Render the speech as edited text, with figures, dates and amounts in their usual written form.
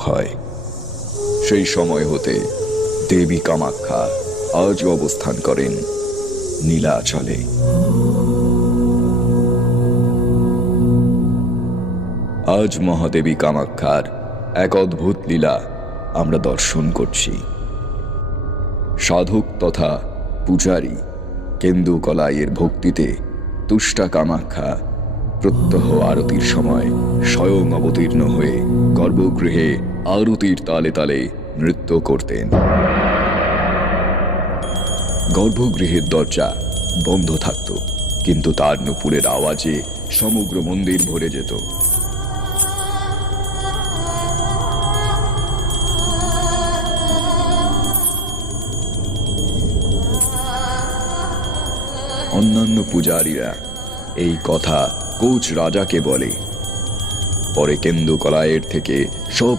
হয়। সেই সময় হতে দেবী কামাখ্যা আজও অবস্থান করেন নীলাচলে। আজ মহাদেবী কামাখ্যার এক অদ্ভুত লীলা আমরা দর্শন করছি। সাধক তথা পূজারী কেন্দুকলাইয়ের ভক্তিতে তুষ্টা কামাখ্যা প্রত্যহ আরতির সময় স্বয়ং অবতীর্ণ হয়ে গর্ভগৃহে আরতির তালে তালে নৃত্য করতেন। গর্ভগৃহের দরজা বন্ধ থাকত, কিন্তু তার নুপুরের আওয়াজে সমগ্র মন্দির ভরে যেত। অন্যান্য পূজারীরা এই কথা কোচ রাজাকে বলে। পরে কেন্দুকলাইয়ের থেকে সব